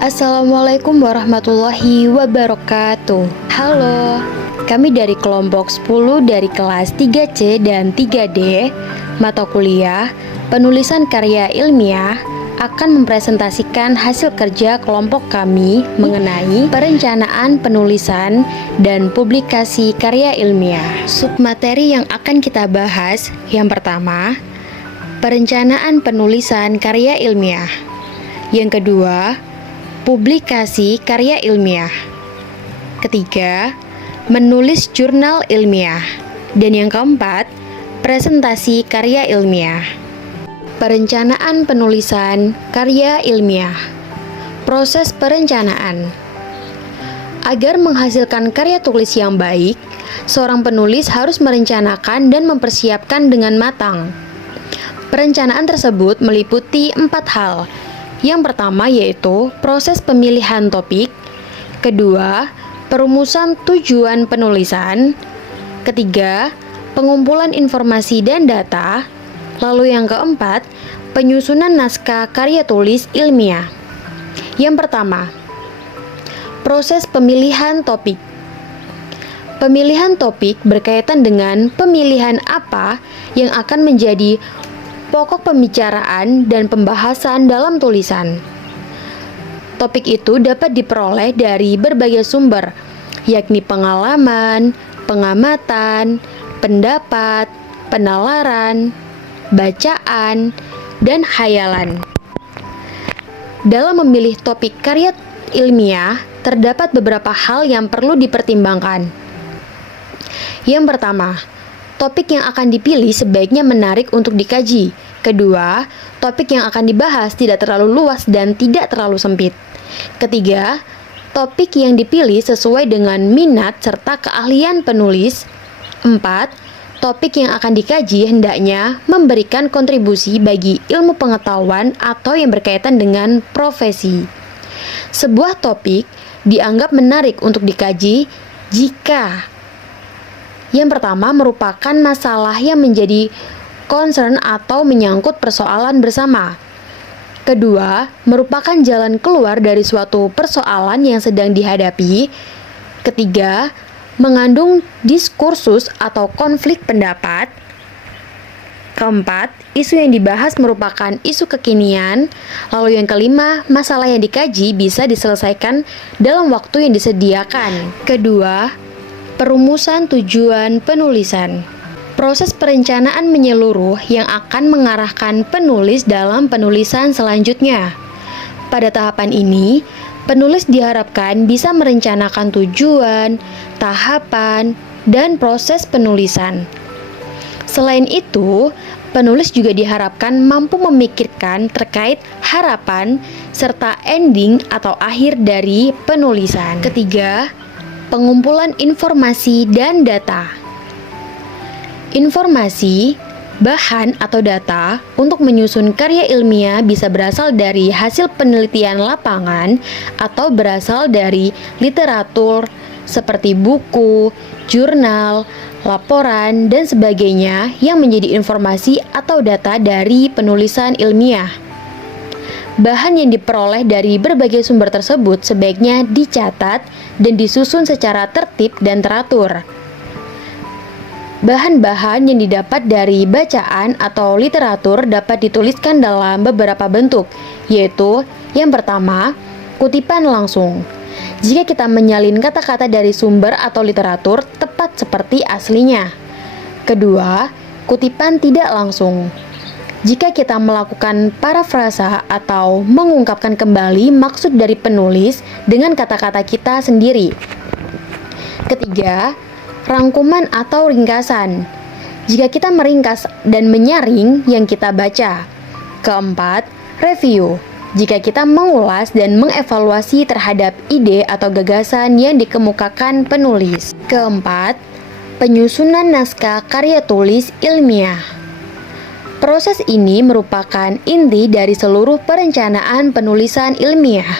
Assalamualaikum warahmatullahi wabarakatuh. Halo, kami dari kelompok 10 dari kelas 3C dan 3D, mata kuliah penulisan karya ilmiah, akan mempresentasikan hasil kerja kelompok kami mengenai perencanaan penulisan dan publikasi karya ilmiah. Submateri yang akan kita bahas, yang pertama, perencanaan penulisan karya ilmiah. Yang kedua, publikasi karya ilmiah. Ketiga, menulis jurnal ilmiah. Dan yang keempat, presentasi karya ilmiah. Perencanaan penulisan karya ilmiah. Proses perencanaan. Agar menghasilkan karya tulis yang baik, seorang penulis harus merencanakan dan mempersiapkan dengan matang. Perencanaan tersebut meliputi 4 hal. Yang pertama yaitu proses pemilihan topik, kedua, perumusan tujuan penulisan, ketiga, pengumpulan informasi dan data, lalu yang keempat, penyusunan naskah karya tulis ilmiah. Yang pertama, proses pemilihan topik. Pemilihan topik berkaitan dengan pemilihan apa yang akan menjadi pokok pembicaraan dan pembahasan dalam tulisan. Topik itu dapat diperoleh dari berbagai sumber, yakni pengalaman, pengamatan, pendapat, penalaran, bacaan, dan khayalan. Dalam memilih topik karya ilmiah, terdapat beberapa hal yang perlu dipertimbangkan. Yang pertama, topik yang akan dipilih sebaiknya menarik untuk dikaji. Kedua, topik yang akan dibahas tidak terlalu luas dan tidak terlalu sempit. Ketiga, topik yang dipilih sesuai dengan minat serta keahlian penulis. 4. Topik yang akan dikaji hendaknya memberikan kontribusi bagi ilmu pengetahuan atau yang berkaitan dengan profesi. Sebuah topik dianggap menarik untuk dikaji jika yang pertama merupakan masalah yang menjadi concern atau menyangkut persoalan bersama. Kedua, merupakan jalan keluar dari suatu persoalan yang sedang dihadapi. Ketiga, mengandung diskursus atau konflik pendapat. Keempat, isu yang dibahas merupakan isu kekinian. Lalu yang kelima, masalah yang dikaji bisa diselesaikan dalam waktu yang disediakan. Kedua, perumusan tujuan penulisan. Proses perencanaan menyeluruh yang akan mengarahkan penulis dalam penulisan selanjutnya. Pada tahapan ini, penulis diharapkan bisa merencanakan tujuan, tahapan, dan proses penulisan. Selain itu, penulis juga diharapkan mampu memikirkan terkait harapan serta ending atau akhir dari penulisan. Ketiga, pengumpulan informasi dan data. Informasi, bahan atau data untuk menyusun karya ilmiah bisa berasal dari hasil penelitian lapangan atau berasal dari literatur seperti buku, jurnal, laporan, dan sebagainya yang menjadi informasi atau data dari penulisan ilmiah. Bahan yang diperoleh dari berbagai sumber tersebut sebaiknya dicatat dan disusun secara tertib dan teratur. Bahan-bahan yang didapat dari bacaan atau literatur dapat dituliskan dalam beberapa bentuk, yaitu yang pertama, kutipan langsung. Jika kita menyalin kata-kata dari sumber atau literatur tepat seperti aslinya. Kedua, kutipan tidak langsung. Jika kita melakukan parafrasa atau mengungkapkan kembali maksud dari penulis dengan kata-kata kita sendiri. Ketiga, rangkuman atau ringkasan. Jika kita meringkas dan menyaring yang kita baca. Keempat, review. Jika kita mengulas dan mengevaluasi terhadap ide atau gagasan yang dikemukakan penulis. Keempat, penyusunan naskah karya tulis ilmiah. Proses ini merupakan inti dari seluruh perencanaan penulisan ilmiah.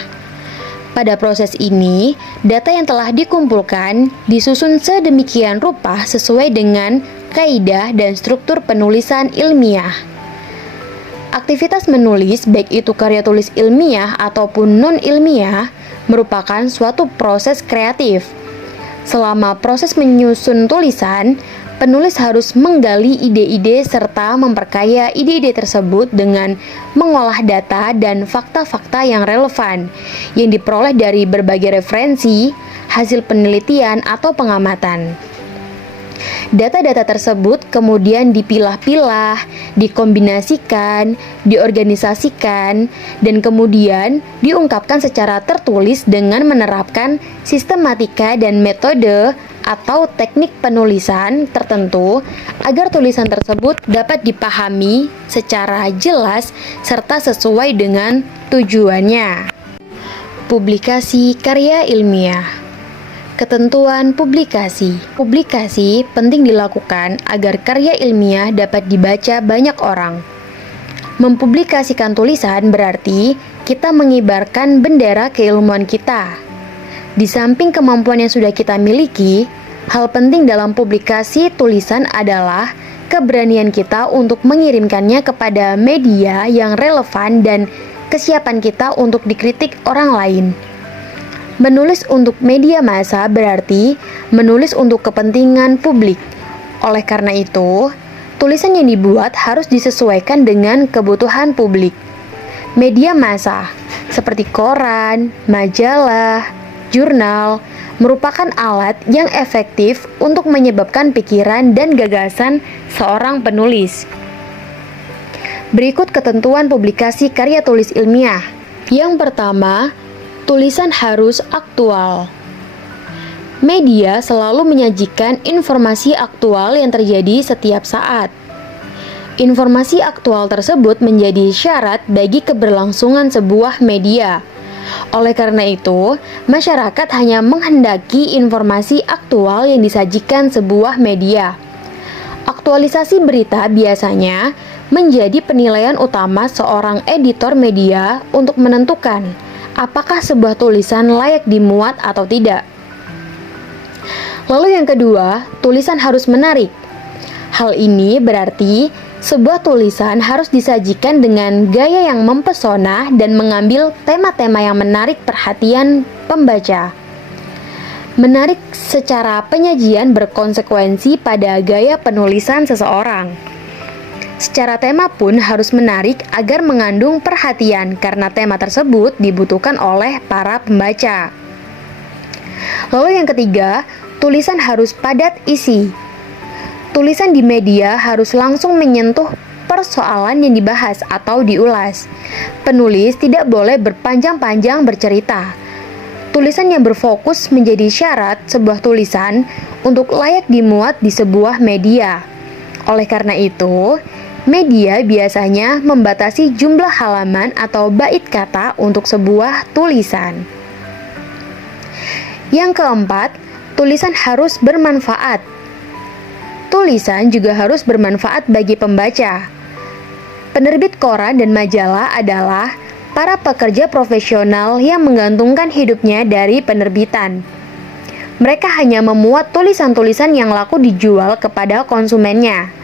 Pada proses ini, data yang telah dikumpulkan disusun sedemikian rupa sesuai dengan kaidah dan struktur penulisan ilmiah. Aktivitas menulis, baik itu karya tulis ilmiah ataupun non-ilmiah, merupakan suatu proses kreatif. Selama proses menyusun tulisan, penulis harus menggali ide-ide serta memperkaya ide-ide tersebut dengan mengolah data dan fakta-fakta yang relevan yang diperoleh dari berbagai referensi, hasil penelitian atau pengamatan. Data-data tersebut kemudian dipilah-pilah, dikombinasikan, diorganisasikan, dan kemudian diungkapkan secara tertulis dengan menerapkan sistematika dan metode atau teknik penulisan tertentu agar tulisan tersebut dapat dipahami secara jelas serta sesuai dengan tujuannya. Publikasi karya ilmiah. Ketentuan publikasi. Publikasi penting dilakukan agar karya ilmiah dapat dibaca banyak orang. Mempublikasikan tulisan berarti kita mengibarkan bendera keilmuan kita. Di samping kemampuan yang sudah kita miliki, hal penting dalam publikasi tulisan adalah keberanian kita untuk mengirimkannya kepada media yang relevan dan kesiapan kita untuk dikritik orang lain. Menulis untuk media massa berarti menulis untuk kepentingan publik. Oleh karena itu, tulisan yang dibuat harus disesuaikan dengan kebutuhan publik. Media massa seperti koran, majalah, jurnal merupakan alat yang efektif untuk menyebabkan pikiran dan gagasan seorang penulis. Berikut ketentuan publikasi karya tulis ilmiah. Yang pertama, tulisan harus aktual. Media selalu menyajikan informasi aktual yang terjadi setiap saat. Informasi aktual tersebut menjadi syarat bagi keberlangsungan sebuah media. Oleh karena itu, masyarakat hanya menghendaki informasi aktual yang disajikan sebuah media. Aktualisasi berita biasanya menjadi penilaian utama seorang editor media untuk menentukan apakah sebuah tulisan layak dimuat atau tidak. Lalu yang kedua, tulisan harus menarik. Hal ini berarti sebuah tulisan harus disajikan dengan gaya yang mempesona dan mengambil tema-tema yang menarik perhatian pembaca. Menarik secara penyajian berkonsekuensi pada gaya penulisan seseorang. Secara tema pun harus menarik agar mengandung perhatian karena tema tersebut dibutuhkan oleh para pembaca. Lalu yang ketiga, tulisan harus padat isi. Tulisan di media harus langsung menyentuh persoalan yang dibahas atau diulas. Penulis tidak boleh berpanjang-panjang bercerita. Tulisan yang berfokus menjadi syarat sebuah tulisan untuk layak dimuat di sebuah media. Oleh karena itu, media biasanya membatasi jumlah halaman atau bait kata untuk sebuah tulisan. Yang keempat, tulisan harus bermanfaat. Tulisan juga harus bermanfaat bagi pembaca. Penerbit koran dan majalah adalah para pekerja profesional yang menggantungkan hidupnya dari penerbitan. Mereka hanya memuat tulisan-tulisan yang laku dijual kepada konsumennya.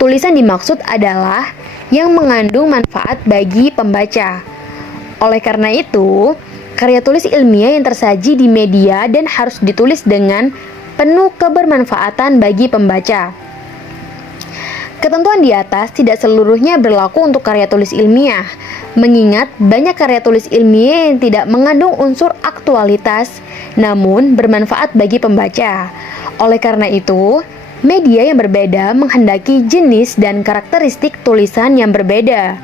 Tulisan dimaksud adalah yang mengandung manfaat bagi pembaca. Oleh karena itu, karya tulis ilmiah yang tersaji di media dan harus ditulis dengan penuh kebermanfaatan bagi pembaca. Ketentuan di atas tidak seluruhnya berlaku untuk karya tulis ilmiah, mengingat banyak karya tulis ilmiah yang tidak mengandung unsur aktualitas, namun bermanfaat bagi pembaca. Oleh karena itu, media yang berbeda menghendaki jenis dan karakteristik tulisan yang berbeda.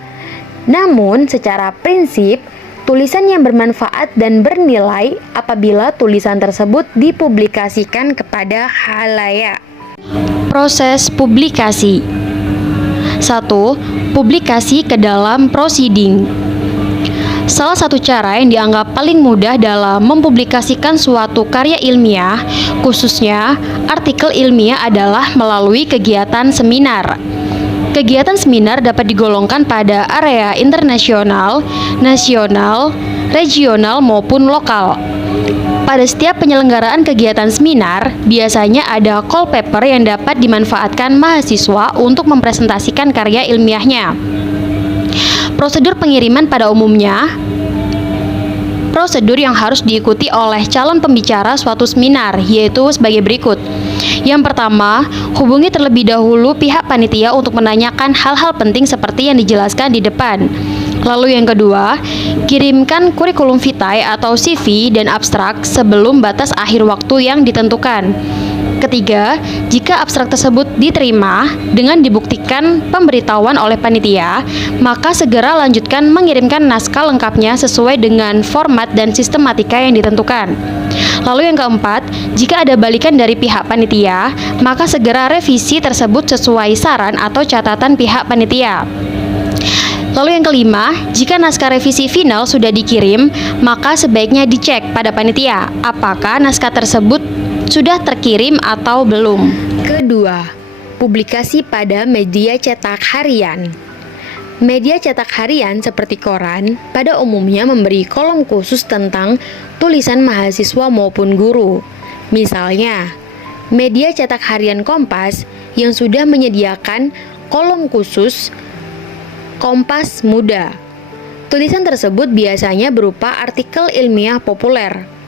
Namun, secara prinsip, tulisan yang bermanfaat dan bernilai apabila tulisan tersebut dipublikasikan kepada khalayak. Proses publikasi. 1. Publikasi ke dalam proceeding. Salah satu cara yang dianggap paling mudah dalam mempublikasikan suatu karya ilmiah, khususnya artikel ilmiah, adalah melalui kegiatan seminar. Kegiatan seminar dapat digolongkan pada area internasional, nasional, regional, maupun lokal. Pada setiap penyelenggaraan kegiatan seminar, biasanya ada call paper yang dapat dimanfaatkan mahasiswa untuk mempresentasikan karya ilmiahnya. Prosedur pengiriman pada umumnya, prosedur yang harus diikuti oleh calon pembicara suatu seminar, yaitu sebagai berikut. Yang pertama, hubungi terlebih dahulu pihak panitia untuk menanyakan hal-hal penting seperti yang dijelaskan di depan. Lalu yang kedua, kirimkan kurikulum vitae atau CV dan abstrak sebelum batas akhir waktu yang ditentukan. Ketiga, jika abstrak tersebut diterima dengan dibuktikan pemberitahuan oleh panitia, maka segera lanjutkan mengirimkan naskah lengkapnya sesuai dengan format dan sistematika yang ditentukan. Lalu yang keempat, jika ada balikan dari pihak panitia, maka segera revisi tersebut sesuai saran atau catatan pihak panitia. Lalu yang kelima, jika naskah revisi final sudah dikirim, maka sebaiknya dicek pada panitia apakah naskah tersebut sudah terkirim atau belum. Kedua, publikasi pada media cetak harian. Media cetak harian seperti koran pada umumnya memberi kolom khusus tentang tulisan mahasiswa maupun guru. Misalnya, media cetak harian Kompas yang sudah menyediakan kolom khusus Kompas Muda. Tulisan tersebut biasanya berupa artikel ilmiah populer.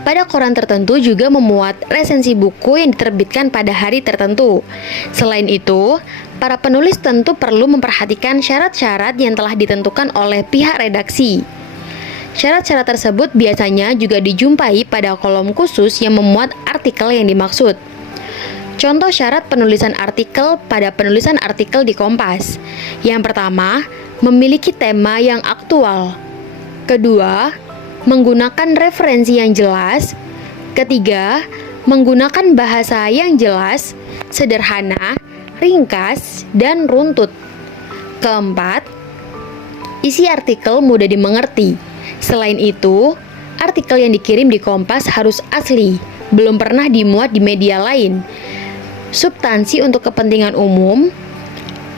Pada koran tertentu juga memuat resensi buku yang diterbitkan pada hari tertentu. Selain itu, para penulis tentu perlu memperhatikan syarat-syarat yang telah ditentukan oleh pihak redaksi. Syarat-syarat tersebut biasanya juga dijumpai pada kolom khusus yang memuat artikel yang dimaksud. Contoh syarat penulisan artikel pada penulisan artikel di Kompas. Yang pertama, memiliki tema yang aktual. Kedua, menggunakan referensi yang jelas. Ketiga, menggunakan bahasa yang jelas, sederhana, ringkas, dan runtut. Keempat, isi artikel mudah dimengerti. Selain itu, artikel yang dikirim di Kompas harus asli, belum pernah dimuat di media lain. Substansi untuk kepentingan umum,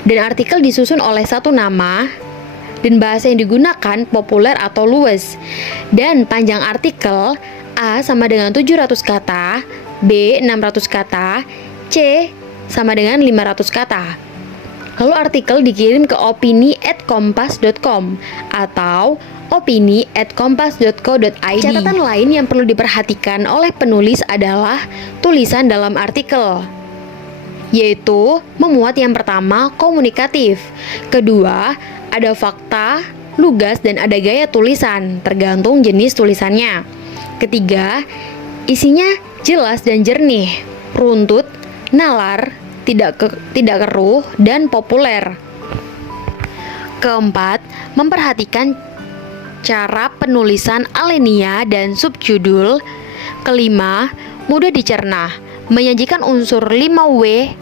dan artikel disusun oleh satu nama, dan bahasa yang digunakan populer atau luwes. Dan panjang artikel A sama dengan 700 kata, B 600 kata, C sama dengan 500 kata. Lalu artikel dikirim ke opini@kompas.com atau opini@kompas.co.id. Catatan lain yang perlu diperhatikan oleh penulis adalah tulisan dalam artikel, yaitu memuat yang pertama komunikatif, kedua ada fakta, lugas, dan ada gaya tulisan, tergantung jenis tulisannya. Ketiga, isinya jelas dan jernih, runtut, nalar, tidak keruh, dan populer. Keempat, memperhatikan cara penulisan alinea dan subjudul. Kelima, mudah dicerna, menyajikan unsur 5W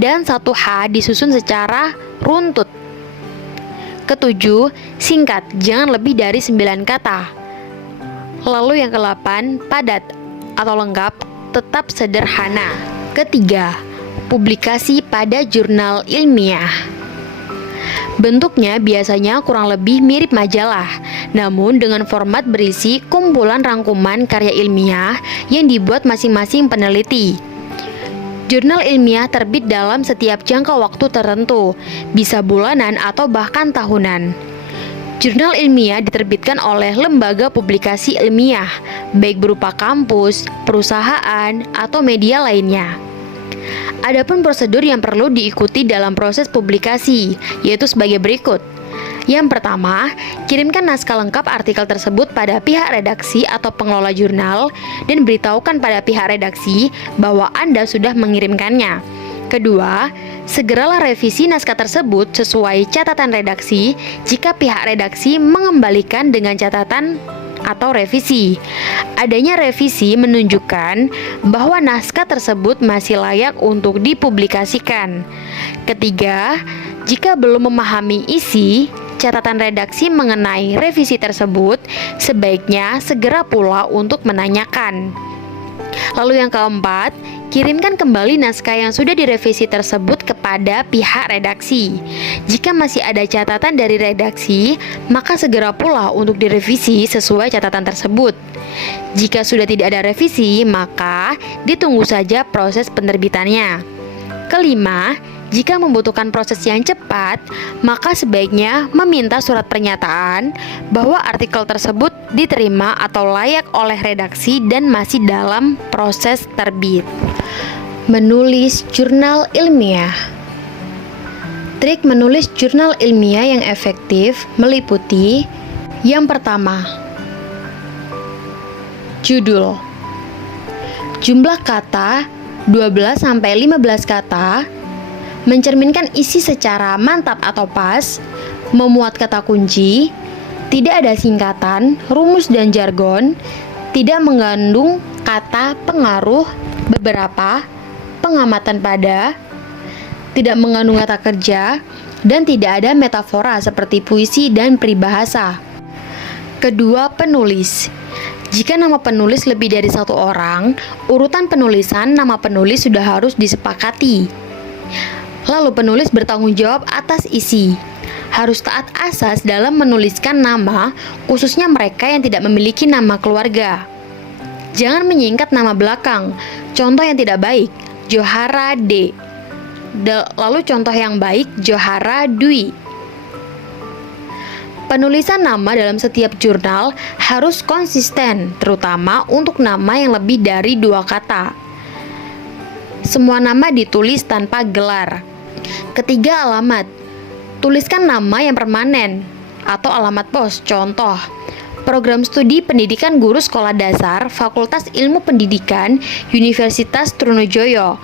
dan 1H disusun secara runtut. Ketujuh, singkat, jangan lebih dari 9 kata. Lalu yang ke-8, padat atau lengkap, tetap sederhana. Ketiga, publikasi pada jurnal ilmiah. Bentuknya biasanya kurang lebih mirip majalah, namun dengan format berisi kumpulan rangkuman karya ilmiah yang dibuat masing-masing peneliti. Jurnal ilmiah terbit dalam setiap jangka waktu tertentu, bisa bulanan atau bahkan tahunan. Jurnal ilmiah diterbitkan oleh lembaga publikasi ilmiah, baik berupa kampus, perusahaan, atau media lainnya. Adapun prosedur yang perlu diikuti dalam proses publikasi, yaitu sebagai berikut. Yang pertama, kirimkan naskah lengkap artikel tersebut pada pihak redaksi atau pengelola jurnal dan beritahukan pada pihak redaksi bahwa Anda sudah mengirimkannya. Kedua, segeralah revisi naskah tersebut sesuai catatan redaksi jika pihak redaksi mengembalikan dengan catatan atau revisi. Adanya revisi menunjukkan bahwa naskah tersebut masih layak untuk dipublikasikan. Ketiga, jika belum memahami isi catatan redaksi mengenai revisi tersebut, sebaiknya segera pula untuk menanyakan. Lalu yang keempat, kirimkan kembali naskah yang sudah direvisi tersebut kepada pihak redaksi. Jika masih ada catatan dari redaksi, maka segera pula untuk direvisi sesuai catatan tersebut. Jika sudah tidak ada revisi, maka ditunggu saja proses penerbitannya. Kelima, Jika membutuhkan proses yang cepat, maka sebaiknya meminta surat pernyataan bahwa artikel tersebut diterima atau layak oleh redaksi dan masih dalam proses terbit. Menulis jurnal ilmiah. Trik menulis jurnal ilmiah yang efektif meliputi: yang pertama, judul. Jumlah kata 12-15 kata, mencerminkan isi secara mantap atau pas, memuat kata kunci, tidak ada singkatan, rumus dan jargon, tidak mengandung kata pengaruh, beberapa, pengamatan pada, tidak mengandung kata kerja, dan tidak ada metafora seperti puisi dan peribahasa. Kedua, penulis. Jika nama penulis lebih dari satu orang, urutan penulisan nama penulis sudah harus disepakati. Lalu penulis bertanggung jawab atas isi. Harus taat asas dalam menuliskan nama, khususnya mereka yang tidak memiliki nama keluarga. Jangan menyingkat nama belakang. Contoh yang tidak baik, Johara D. Lalu contoh yang baik, Johara Dwi. Penulisan nama dalam setiap jurnal harus konsisten, terutama untuk nama yang lebih dari 2 kata. Semua nama ditulis tanpa gelar. Ketiga, alamat. Tuliskan nama yang permanen atau alamat pos. Contoh, Program Studi Pendidikan Guru Sekolah Dasar Fakultas Ilmu Pendidikan Universitas Trunojoyo,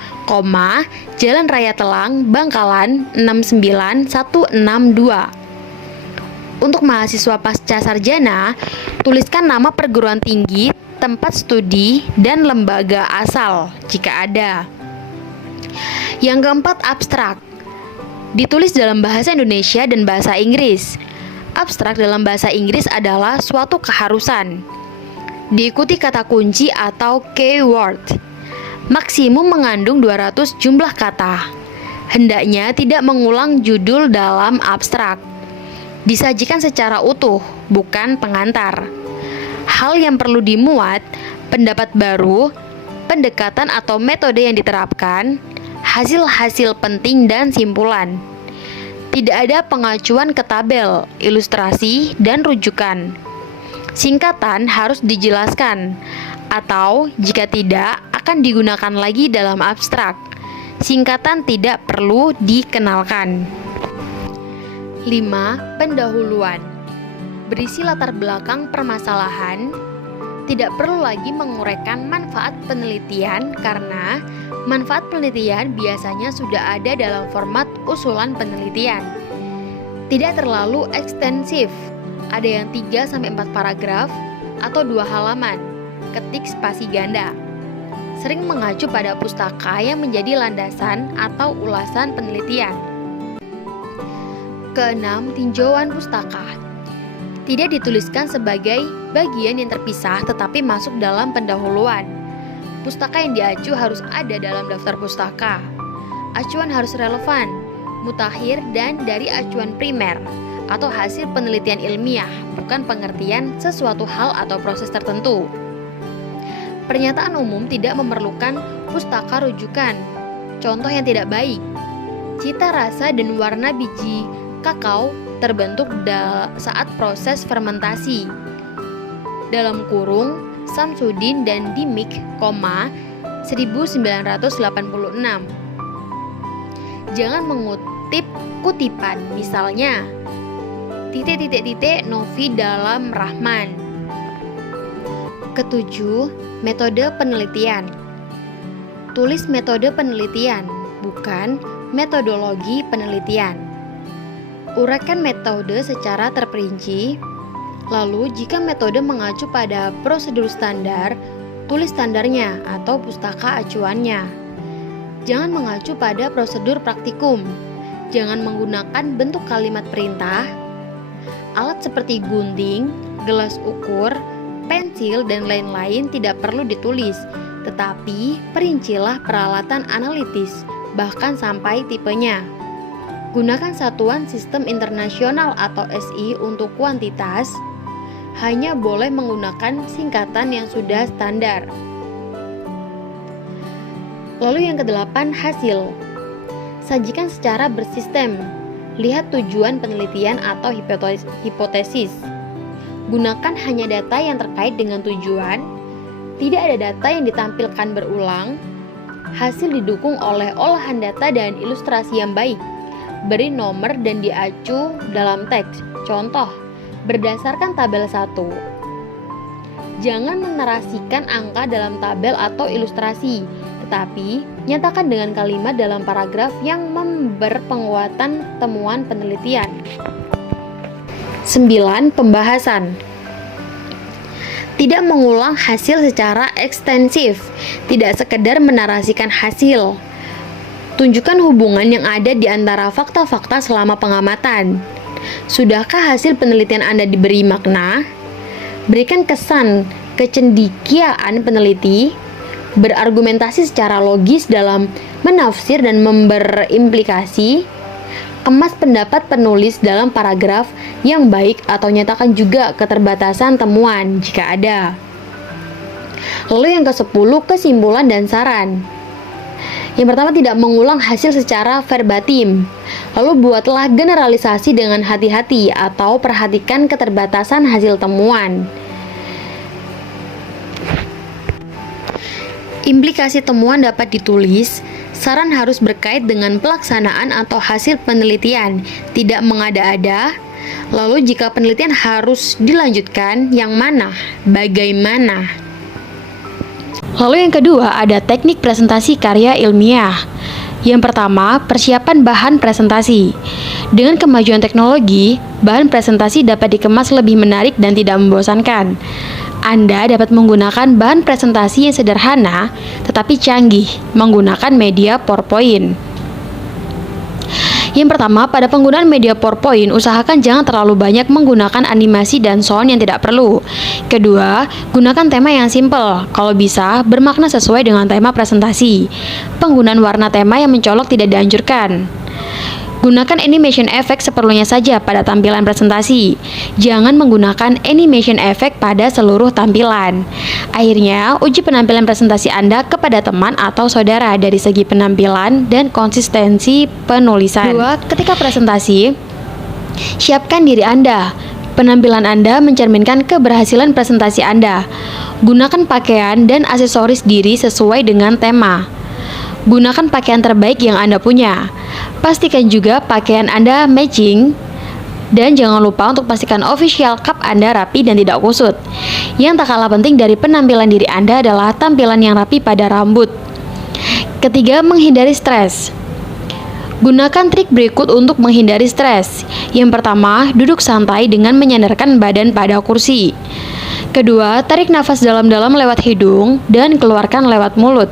Jalan Raya Telang, Bangkalan 69162. Untuk mahasiswa pasca sarjana, tuliskan nama perguruan tinggi, tempat studi, dan lembaga asal jika ada. Yang keempat, abstrak. Ditulis dalam bahasa Indonesia dan bahasa Inggris. Abstrak dalam bahasa Inggris adalah suatu keharusan. Diikuti kata kunci atau keyword. Maksimum mengandung 200 jumlah kata. Hendaknya tidak mengulang judul dalam abstrak. Disajikan secara utuh, bukan pengantar. Hal yang perlu dimuat, pendapat baru, pendekatan atau metode yang diterapkan, hasil-hasil penting dan simpulan. Tidak ada pengacuan ke tabel, ilustrasi, dan rujukan. Singkatan harus dijelaskan, atau jika tidak, akan digunakan lagi dalam abstrak. Singkatan tidak perlu dikenalkan. 5. Pendahuluan. Berisi latar belakang permasalahan. Tidak perlu lagi menguraikan manfaat penelitian karena manfaat penelitian biasanya sudah ada dalam format usulan penelitian. Tidak terlalu ekstensif. Ada yang 3-4 paragraf atau 2 halaman. Ketik spasi ganda. Sering mengacu pada pustaka yang menjadi landasan atau ulasan penelitian. Keenam, tinjauan pustaka. Tidak dituliskan sebagai bagian yang terpisah tetapi masuk dalam pendahuluan. Pustaka yang diacu harus ada dalam daftar pustaka. Acuan harus relevan, mutakhir, dan dari acuan primer atau hasil penelitian ilmiah, bukan pengertian sesuatu hal atau proses tertentu. Pernyataan umum tidak memerlukan pustaka rujukan. Contoh yang tidak baik, cita rasa dan warna biji kakao terbentuk saat proses fermentasi. Dalam kurung, Samsudin dan Dimik, 1986. Jangan mengutip kutipan, misalnya Novi dalam Rahman. Ketujuh, metode penelitian. Tulis metode penelitian, bukan metodologi penelitian. Uraikan metode secara terperinci. Lalu, jika metode mengacu pada prosedur standar, tulis standarnya atau pustaka acuannya. Jangan mengacu pada prosedur praktikum. Jangan menggunakan bentuk kalimat perintah. Alat seperti gunting, gelas ukur, pensil, dan lain-lain tidak perlu ditulis, tetapi perincilah peralatan analitis, bahkan sampai tipenya. Gunakan satuan sistem internasional atau SI untuk kuantitas. Hanya boleh menggunakan singkatan yang sudah standar. Lalu yang kedelapan, hasil. Sajikan secara bersistem. Lihat tujuan penelitian atau hipotesis. Gunakan hanya data yang terkait dengan tujuan. Tidak ada data yang ditampilkan berulang. Hasil didukung oleh olahan data dan ilustrasi yang baik. Beri nomor dan diacu dalam teks. Contoh, berdasarkan tabel 1. Jangan menarasikan angka dalam tabel atau ilustrasi, tetapi nyatakan dengan kalimat dalam paragraf yang berpenguatan temuan penelitian. 9. Pembahasan. Tidak mengulang hasil secara ekstensif, tidak sekedar menarasikan hasil. Tunjukkan hubungan yang ada di antara fakta-fakta selama pengamatan. Sudahkah hasil penelitian Anda diberi makna? Berikan kesan kecendikiaan peneliti, berargumentasi secara logis dalam menafsir dan berimplikasi, kemas pendapat penulis dalam paragraf yang baik atau nyatakan juga keterbatasan temuan jika ada. Lalu yang ke-10, kesimpulan dan saran. Yang pertama, tidak mengulang hasil secara verbatim. Lalu buatlah generalisasi dengan hati-hati atau perhatikan keterbatasan hasil temuan. Implikasi temuan dapat ditulis. Saran harus berkait dengan pelaksanaan atau hasil penelitian, tidak mengada-ada. Lalu jika penelitian harus dilanjutkan, yang mana, bagaimana? Lalu yang kedua, ada teknik presentasi karya ilmiah. Yang pertama, persiapan bahan presentasi. Dengan kemajuan teknologi, bahan presentasi dapat dikemas lebih menarik dan tidak membosankan. Anda dapat menggunakan bahan presentasi yang sederhana tetapi canggih menggunakan media PowerPoint. Yang pertama, pada penggunaan media PowerPoint, usahakan jangan terlalu banyak menggunakan animasi dan sound yang tidak perlu. Kedua, gunakan tema yang simpel, kalau bisa bermakna sesuai dengan tema presentasi. Penggunaan warna tema yang mencolok tidak dianjurkan. Gunakan animation effect seperlunya saja pada tampilan presentasi. Jangan menggunakan animation effect pada seluruh tampilan. Akhirnya, uji penampilan presentasi Anda kepada teman atau saudara dari segi penampilan dan konsistensi penulisan. 2. Ketika presentasi, siapkan diri Anda. Penampilan Anda mencerminkan keberhasilan presentasi Anda. Gunakan pakaian dan aksesoris diri sesuai dengan tema. Gunakan pakaian terbaik yang Anda punya. Pastikan juga pakaian Anda matching. Dan jangan lupa untuk pastikan official cup Anda rapi dan tidak kusut. Yang tak kalah penting dari penampilan diri Anda adalah tampilan yang rapi pada rambut. Ketiga, menghindari stres. Gunakan trik berikut untuk menghindari stres. Yang pertama, duduk santai dengan menyandarkan badan pada kursi. Kedua, tarik nafas dalam-dalam lewat hidung dan keluarkan lewat mulut.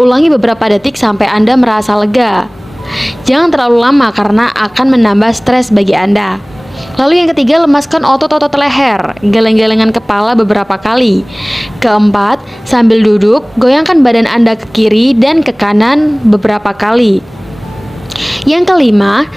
Ulangi beberapa detik sampai Anda merasa lega. Jangan terlalu lama karena akan menambah stres bagi Anda. Lalu yang ketiga, lemaskan otot-otot leher, geleng-gelengan kepala beberapa kali. Keempat, sambil duduk, goyangkan badan Anda ke kiri dan ke kanan beberapa kali. Yang kelima,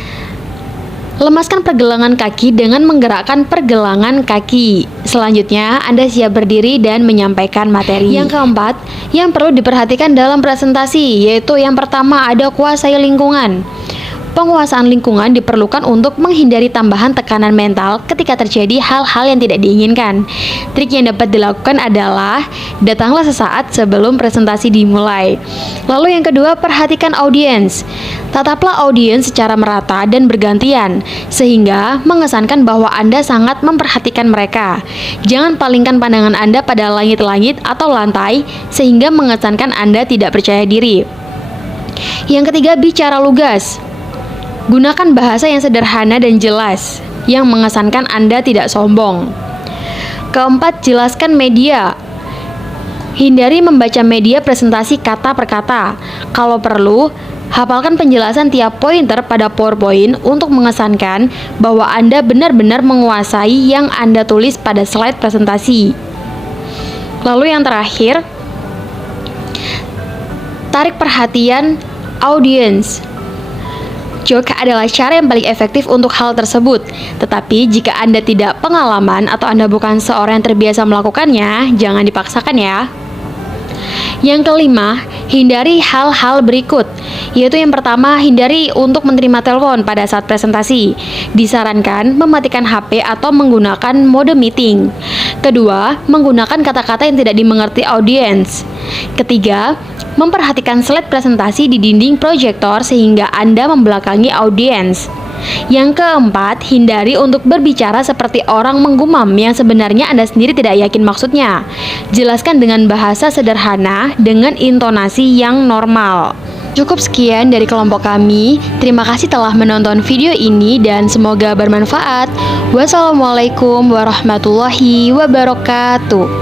lemaskan pergelangan kaki dengan menggerakkan pergelangan kaki. Selanjutnya, Anda siap berdiri dan menyampaikan materi. Yang keempat, yang perlu diperhatikan dalam presentasi, yaitu yang pertama, ada kuasai lingkungan. Penguasaan lingkungan diperlukan untuk menghindari tambahan tekanan mental ketika terjadi hal-hal yang tidak diinginkan. Trik yang dapat dilakukan adalah datanglah sesaat sebelum presentasi dimulai. Lalu yang kedua, perhatikan audiens. Tataplah audiens secara merata dan bergantian, sehingga mengesankan bahwa Anda sangat memperhatikan mereka. Jangan palingkan pandangan Anda pada langit-langit atau lantai, sehingga mengesankan Anda tidak percaya diri. Yang ketiga, bicara lugas. Gunakan bahasa yang sederhana dan jelas, yang mengesankan Anda tidak sombong. Keempat, jelaskan media. Hindari membaca media presentasi kata per kata. Kalau perlu, hafalkan penjelasan tiap pointer pada PowerPoint untuk mengesankan bahwa Anda benar-benar menguasai yang Anda tulis pada slide presentasi. Lalu yang terakhir, tarik perhatian audiens. Joke adalah cara yang paling efektif untuk hal tersebut. Tetapi jika Anda tidak pengalaman atau Anda bukan seorang yang terbiasa melakukannya, jangan dipaksakan ya. Yang kelima, hindari hal-hal berikut, yaitu yang pertama, hindari untuk menerima telepon pada saat presentasi. Disarankan mematikan HP atau menggunakan mode meeting. Kedua, menggunakan kata-kata yang tidak dimengerti audiens. Ketiga, memperhatikan slide presentasi di dinding proyektor sehingga Anda membelakangi audiens. Yang keempat, hindari untuk berbicara seperti orang menggumam yang sebenarnya Anda sendiri tidak yakin maksudnya. Jelaskan dengan bahasa sederhana dengan intonasi yang normal. Cukup sekian dari kelompok kami. Terima kasih telah menonton video ini dan semoga bermanfaat. Wassalamualaikum warahmatullahi wabarakatuh.